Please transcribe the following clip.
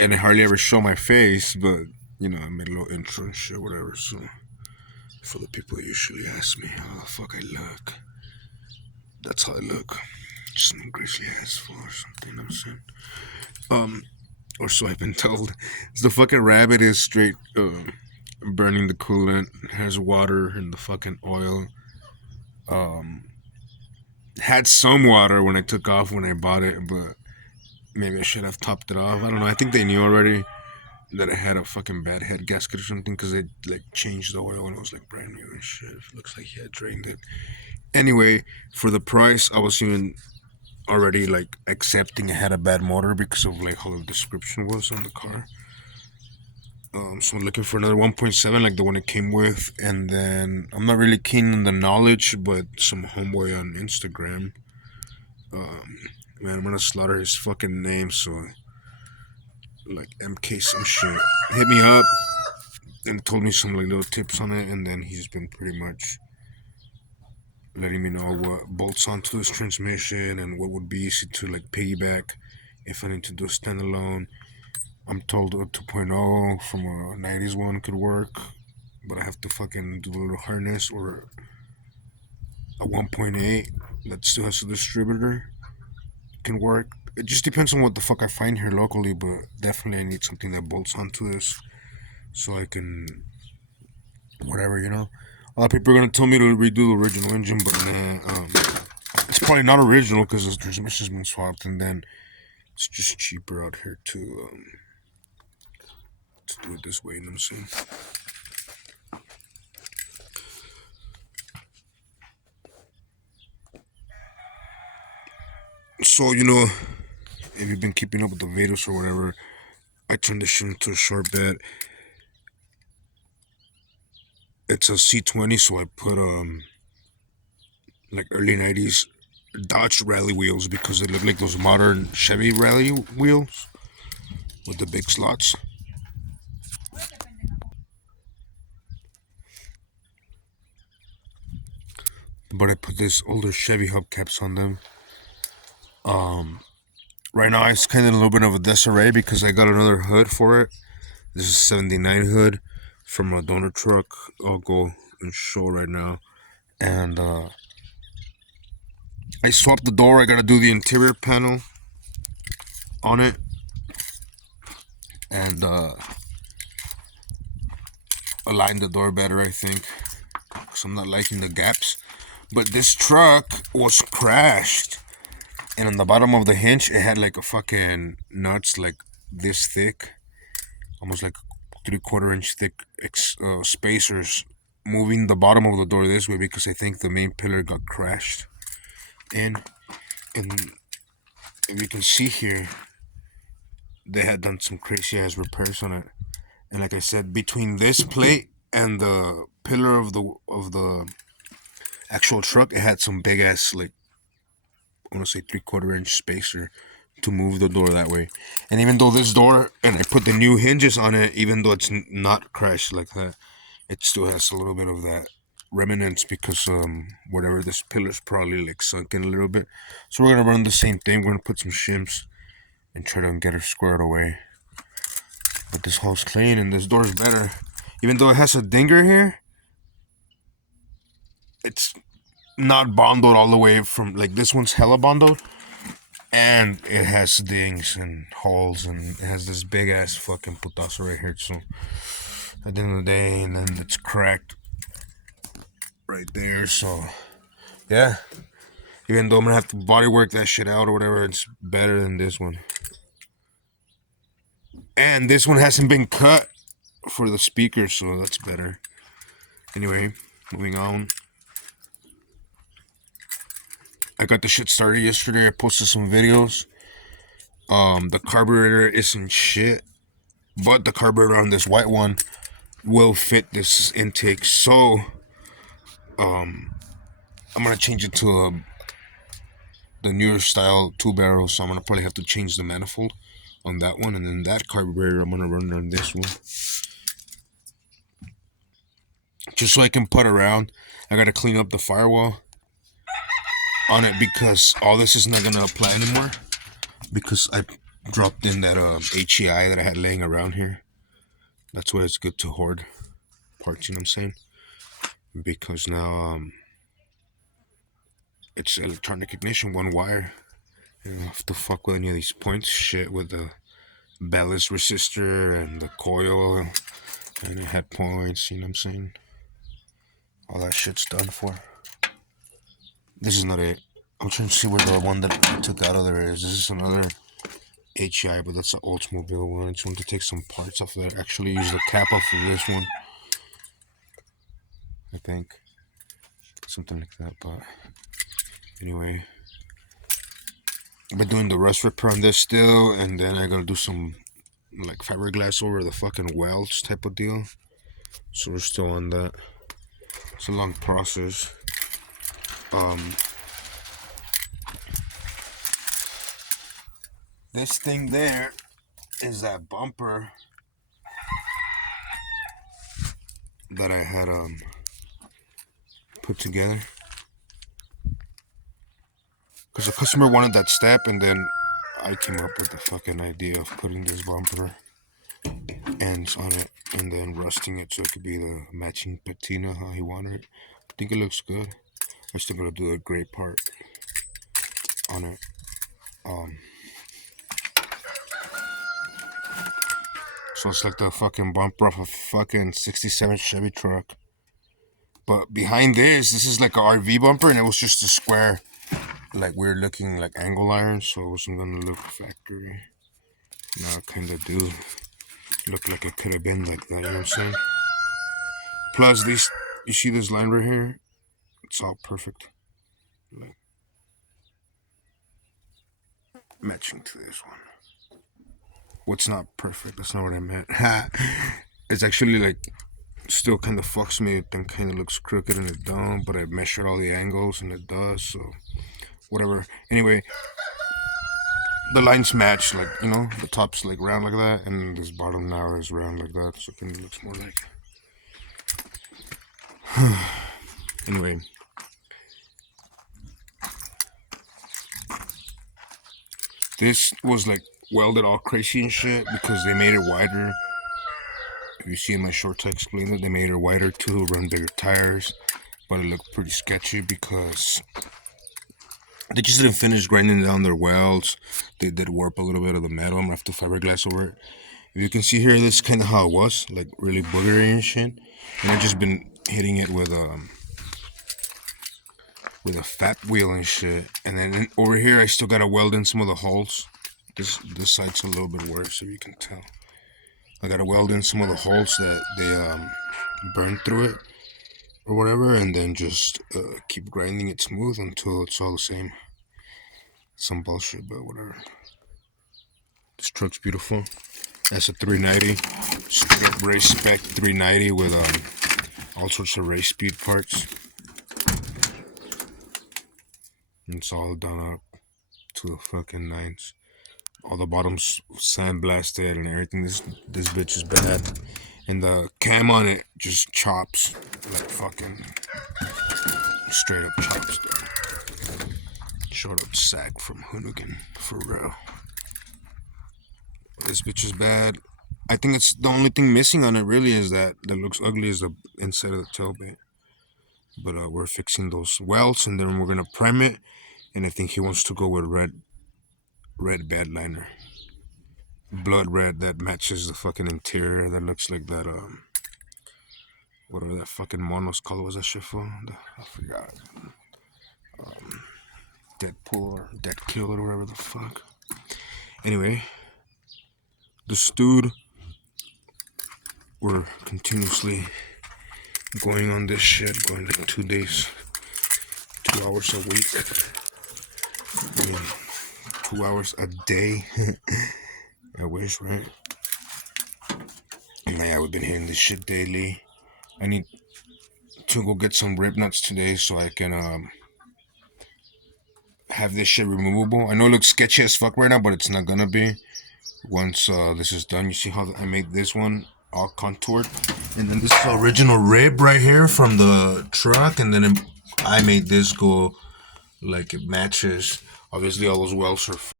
and I hardly ever show my face, but you know, I made a little intro and shit, whatever. So for the people who usually ask me how the fuck I look, that's how I look. Some greasy ass for or something. I'm saying, or so I've been told. The fucking rabbit is straight burning the coolant, has water and the fucking oil. Um, had some water when I took off when I bought it, but maybe I should have topped it off. I don't know. I think they knew already that I had a fucking bad head gasket or something because they like changed the oil and it was like brand new and shit. It looks like he had drained it. Anyway, for the price, I was even already like accepting I had a bad motor because of like how the description was on the car. So I'm looking for another 1.7 like the one it came with, and then I'm not really keen on the knowledge, but some homeboy on Instagram. Man, I'm gonna slaughter his fucking name, so like MK some shit hit me up and told me some like little tips on it, and then he's been pretty much letting me know what bolts onto this transmission and what would be easy to like piggyback if I need to do a standalone. I'm told a 2.0 from a 90s one could work, but I have to fucking do a little harness, or a 1.8 that still has a distributor can work. It just depends on what the fuck I find here locally, but definitely I need something that bolts onto this so I can whatever, you know. A lot of people are gonna tell me to redo the original engine, but it's probably not original because the transmission's been swapped, and then it's just cheaper out here to do it this way. You know what I'm saying? So you know, if you've been keeping up with the videos or whatever, I transitioned to a short bed. It's a C20, so I put like early 90s Dodge rally wheels because they look like those modern Chevy rally wheels with the big slots. But I put this older Chevy hubcaps on them. Right now it's kind of a little bit of a disarray because I got another hood for it. This is a 79 hood from a donor truck. I'll go and show right now. And I swapped the door. I gotta do the interior panel on it. And align the door better, I think. Because I'm not liking the gaps. But this truck was crashed. And on the bottom of the hinge, it had like a fucking nuts like this thick. Almost like 3/4 inch thick spacers moving the bottom of the door this way because I think the main pillar got crashed in. And if you can see here, they had done some crazy ass repairs on it. And like I said, between this plate and the pillar of the actual truck, it had some big ass like I want to say 3/4 inch spacer to move the door that way. And even though this door, and I put the new hinges on it, even though it's not crashed like that, it still has a little bit of that remnants because whatever, this pillar's probably like sunk in a little bit. So we're gonna run the same thing. We're gonna put some shims and try to get it squared away. But this hole's clean and this door's better. Even though it has a dinger here, it's not bonded all the way from, like, this one's hella bonded. And it has dings and holes, and it has this big ass fucking putazo right here. So at the end of the day, and then it's cracked right there. So yeah, even though I'm gonna have to body work that shit out or whatever, it's better than this one. And this one hasn't been cut for the speaker, so that's better. Anyway, moving on. I got the shit started yesterday. I posted some videos. The carburetor isn't shit, but the carburetor on this white one will fit this intake. So, I'm gonna change it to the newer style 2-barrel. So I'm gonna probably have to change the manifold on that one, and then that carburetor I'm gonna run on this one, just so I can put around. I gotta clean up the firewall on it because all this is not gonna apply anymore because I dropped in that HEI that I had laying around here. That's why it's good to hoard parts, you know what I'm saying? Because now it's electronic ignition, one wire. You don't have to fuck with any of these points shit with the ballast resistor and the coil and the head points, you know what I'm saying? All that shit's done for. This is not it. I'm trying to see where the one that I took out of there is. This is another HEI, but that's an Oldsmobile one. I just want to take some parts off there. Actually use the cap off of this one. I think. Something like that, but anyway. I've been doing the rust repair on this still, and then I gotta do some like fiberglass over the fucking welds type of deal. So we're still on that. It's a long process. This thing there is that bumper that I had put together, because the customer wanted that step, and then I came up with the fucking idea of putting this bumper ends on it and then rusting it so it could be the matching patina how he wanted it. I think it looks good. I still gotta do a gray part on it. So it's like the fucking bumper off a fucking 67 Chevy truck. But behind this is like a RV bumper, and it was just a square, like weird looking like angle iron, so it wasn't gonna look factory. Now it kinda do look like it could have been like that, you know what I'm saying? Plus these, you see this line right here? It's all perfect. Like, matching to this one. What's not perfect? That's not what I meant. It's actually like still kind of fucks me. It then kind of looks crooked and it don't, but I measured all the angles and it does, so whatever. Anyway, the lines match, like, you know, the top's like round like that, and this bottom now is round like that, so it kind of looks more like. Anyway. This was like welded all crazy and shit because they made it wider. If you see in my shorts, I explained it. They made it wider to run bigger tires, but it looked pretty sketchy because they just didn't finish grinding down their welds. They did warp a little bit of the metal. I'm gonna have to fiberglass over it. If you can see here, this is kind of how it was, like really boogery and shit. And I've just been hitting it with a fat wheel and shit. And then over here, I still gotta weld in some of the holes. This side's a little bit worse, if you can tell. I gotta weld in some of the holes that they burned through it or whatever, and then just keep grinding it smooth until it's all the same. Some bullshit, but whatever. This truck's beautiful. That's a 390, straight race spec 390 with all sorts of race speed parts. And it's all done up to the fucking nines. All the bottoms sandblasted and everything. This bitch is bad. And the cam on it just chops. Like fucking straight up chops, dude. Short up sack from Hoonigan, for real. This bitch is bad. I think it's the only thing missing on it really is that looks ugly is the inside of the tailgate. But we're fixing those welds, and then we're gonna prime it. And I think he wants to go with red bed liner, blood red that matches the fucking interior. That looks like that whatever that fucking mono's color was that shit for. I forgot. Deadpool or Deadkill or whatever the fuck. Anyway, this dude, we're continuously going on this shit, going like 2 days, 2 hours a week. I mean, 2 hours a day. I wish, right? And yeah, we've been hitting this shit daily. I need to go get some rib nuts today so I can have this shit removable. I know it looks sketchy as fuck right now, but it's not gonna be once this is done. You see how I made this one all contoured, and then this is the original rib right here from the truck, and then I made this go like it matches. Obviously all those welds are